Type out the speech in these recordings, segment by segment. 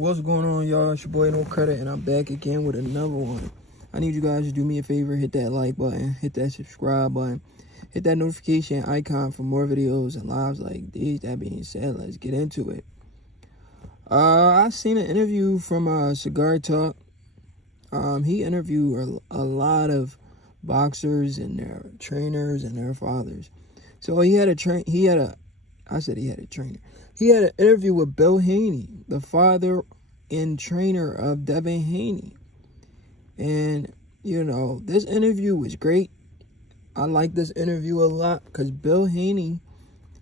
What's going on, y'all? It's your boy No Credit, and I'm back again with another one. I need you guys to do me a favor, hit that like button, hit that subscribe button, hit that notification icon for more videos and lives like these. That being said, let's get into it. I seen an interview from Cigar Talk. He interviewed a lot of boxers and their trainers and their fathers. So he had an interview with Bill Haney, the father and trainer of Devin Haney. And, this interview was great. I like this interview a lot because Bill Haney,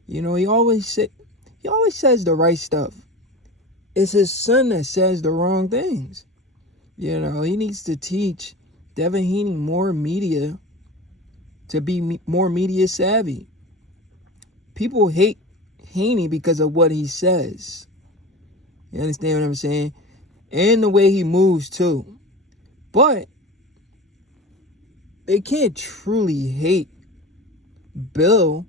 he always says the right stuff. It's his son that says the wrong things. He needs to teach Devin Haney more media to be more media savvy. People hate Haney because of what he says. You understand what I'm saying? And the way he moves too. But they can't truly hate Bill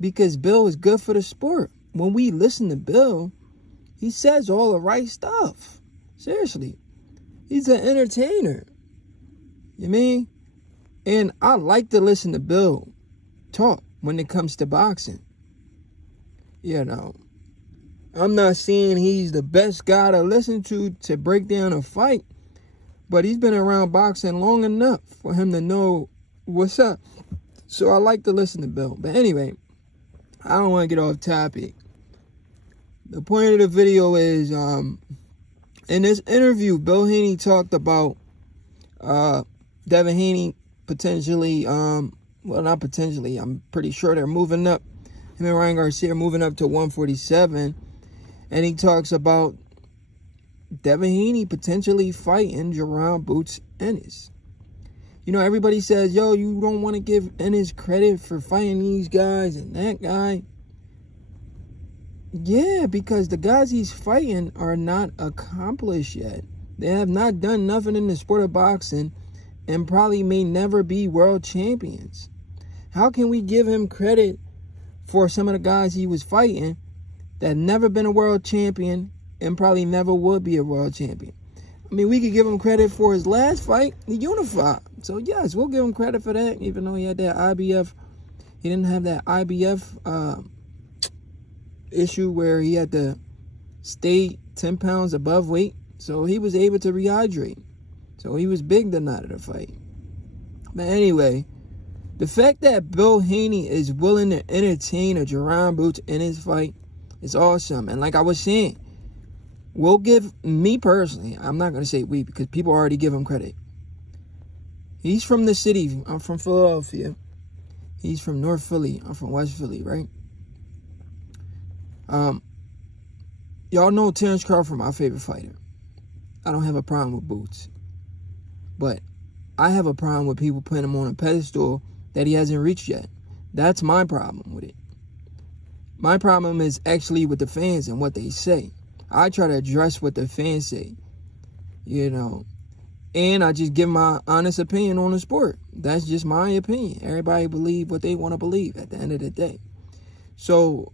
because Bill is good for the sport. When we listen to Bill, he says all the right stuff. Seriously. He's an entertainer. You mean? And I like to listen to Bill talk when it comes to boxing. I'm not saying he's the best guy to listen to break down a fight, but he's been around boxing long enough for him to know what's up. So I like to listen to Bill. But anyway, I don't want to get off topic. The point of the video is, in this interview, Bill Haney talked about Devin Haney potentially, not potentially, I'm pretty sure they're moving up. Him and Ryan Garcia are moving up to 147. And he talks about Devin Haney potentially fighting Jaron Boots Ennis. Everybody says, you don't want to give Ennis credit for fighting these guys and that guy. Yeah, because the guys he's fighting are not accomplished yet. They have not done nothing in the sport of boxing and probably may never be world champions. How can we give him credit for some of the guys he was fighting that never been a world champion and probably never would be a world champion? I mean, we could give him credit for his last fight, the Unified. So, yes, we'll give him credit for that, even though he had that IBF. He didn't have that IBF issue where he had to stay 10 pounds above weight. So he was able to rehydrate. So he was big the night of the fight. But anyway, the fact that Bill Haney is willing to entertain a Jaron Boots in his fight is awesome. And like I was saying, we'll give, me personally, I'm not going to say we because people already give him credit. He's from the city. I'm from Philadelphia. He's from North Philly. I'm from West Philly, right? Y'all know Terrence Crawford, my favorite fighter. I don't have a problem with Boots. But I have a problem with people putting him on a pedestal that he hasn't reached yet. That's my problem with it. My problem is actually with the fans and what they say. I try to address what the fans say, and I just give my honest opinion on the sport. That's just my opinion. Everybody believe what they want to believe at the end of the day. So,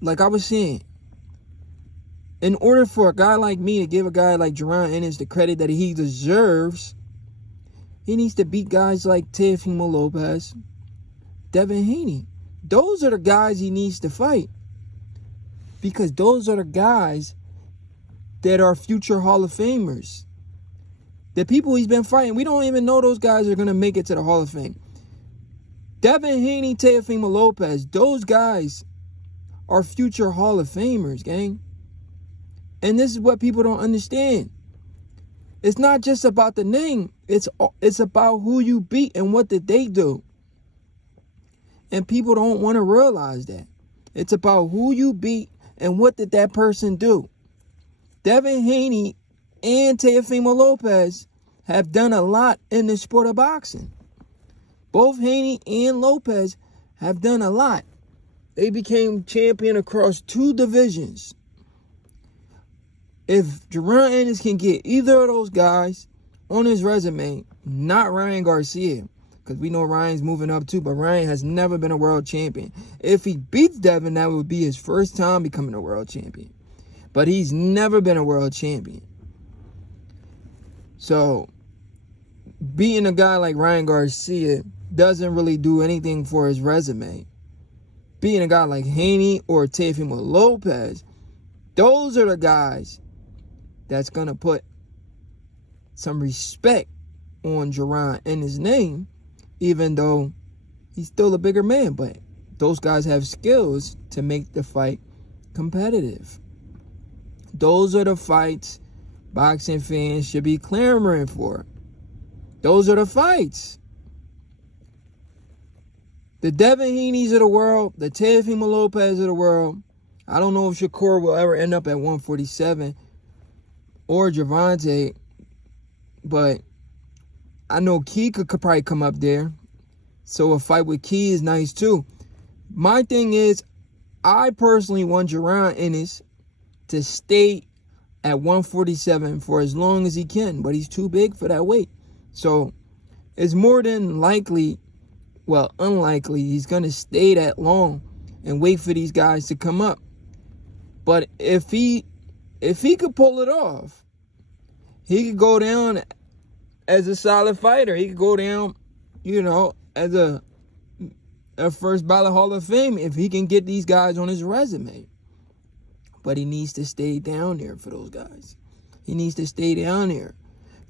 like I was saying, in order for a guy like me to give a guy like Jaron Ennis the credit that he deserves, he needs to beat guys like Teofimo Lopez, Devin Haney. Those are the guys he needs to fight. Because those are the guys that are future Hall of Famers. The people he's been fighting, we don't even know those guys are going to make it to the Hall of Fame. Devin Haney, Teofimo Lopez, those guys are future Hall of Famers, gang. And this is what people don't understand. It's not just about the name. It's about who you beat and what did they do. And people don't want to realize that. It's about who you beat and what did that person do. Devin Haney and Teofimo Lopez have done a lot in the sport of boxing. Both Haney and Lopez have done a lot. They became champion across 2 divisions. If Jaron Ennis can get either of those guys on his resume, not Ryan Garcia, because we know Ryan's moving up too, but Ryan has never been a world champion. If he beats Devin, that would be his first time becoming a world champion. but he's never been a world champion. So beating a guy like Ryan Garcia doesn't really do anything for his resume. Beating a guy like Haney or Teofimo Lopez, those are the guys that's going to put some respect on Jaron and his name, even though he's still a bigger man. But those guys have skills to make the fight competitive. Those are the fights boxing fans should be clamoring for. Those are the fights. The Devin Haneys of the world, the Teofimo Lopez of the world. I don't know if Shakur will ever end up at 147 or Gervonta, but I know Key could probably come up there. So a fight with Key is nice too. My thing is, I personally want Jaron Ennis to stay at 147 for as long as he can, but he's too big for that weight. So it's more than likely, well, unlikely, he's going to stay that long and wait for these guys to come up. But if he could pull it off, he could go down as a solid fighter. He could go down, as a first ballot Hall of Fame if he can get these guys on his resume. But he needs to stay down there for those guys. He needs to stay down there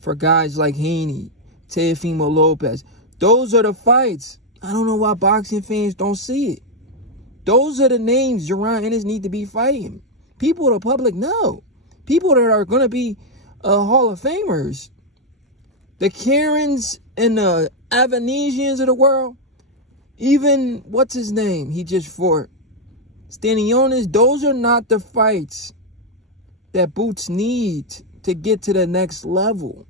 for guys like Haney, Teofimo Lopez. Those are the fights. I don't know why boxing fans don't see it. Those are the names Jaron Ennis need to be fighting. People, the public, know. People that are going to be Hall of Famers. The Karens and the Avanesians of the world. Even, what's his name? He just fought. Stanionis. Those are not the fights that Boots need to get to the next level.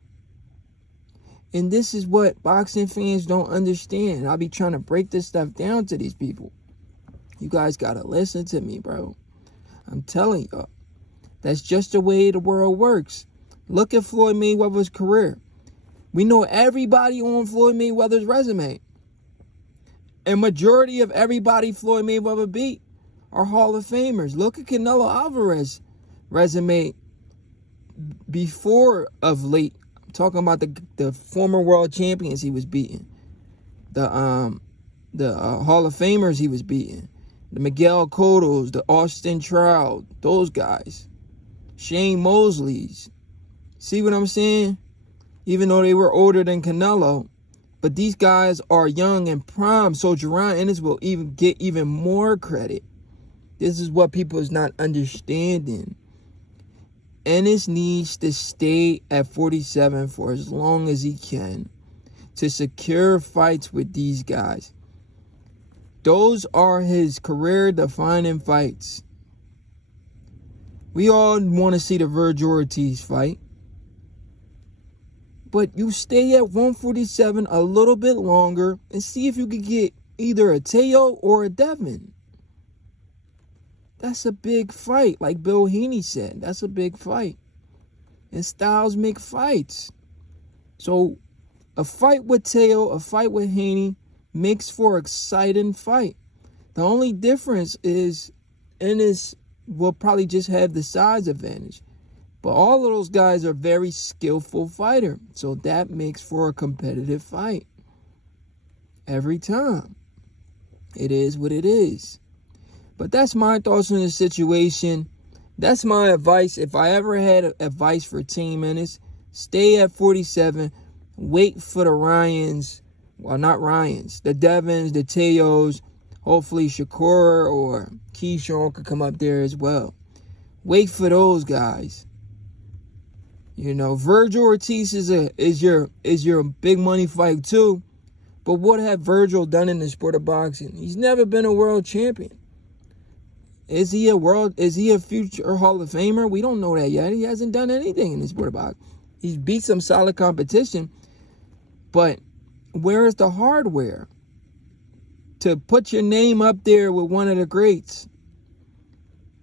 And this is what boxing fans don't understand. I'll be trying to break this stuff down to these people. You guys got to listen to me, bro. I'm telling y'all. That's just the way the world works. Look at Floyd Mayweather's career. We know everybody on Floyd Mayweather's resume. And majority of everybody Floyd Mayweather beat are Hall of Famers. Look at Canelo Alvarez's resume before of late. I'm talking about the former world champions he was beating. The Hall of Famers he was beating. The Miguel Cottos, the Austin Trout, those guys. Shane Mosley's. See what I'm saying? Even though they were older than Canelo. But these guys are young and prime. So Jaron Ennis will even get even more credit. This is what people is not understanding. Ennis needs to stay at 47 for as long as he can to secure fights with these guys. Those are his career-defining fights. We all want to see the Vergil Ortiz fight. But you stay at 147 a little bit longer and see if you could get either a Teo or a Devin. That's a big fight. Like Bill Haney said, that's a big fight. And styles make fights. So a fight with Teo, a fight with Haney makes for an exciting fight. The only difference is Ennis will probably just have the size advantage. But all of those guys are very skillful fighters. So that makes for a competitive fight. Every time. It is what it is. But that's my thoughts on the situation. That's my advice. If I ever had advice for Team Ennis, stay at 47. Wait for the Ryans. Well, not Ryans. The Devins, the Teos. Hopefully Shakur or Keyshawn could come up there as well. Wait for those guys. Vergil Ortiz is your big money fight too. But what have Vergil done in the sport of boxing? He's never been a world champion. Is he a future Hall of Famer? We don't know that yet. He hasn't done anything in the sport of boxing. He's beat some solid competition. But where is the hardware to put your name up there with one of the greats?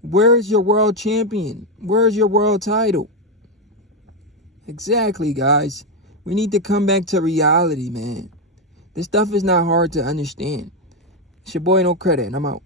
Where is your world champion? Where is your world title? Exactly, guys. We need to come back to reality, man. This stuff is not hard to understand. It's your boy No Credit, and I'm out.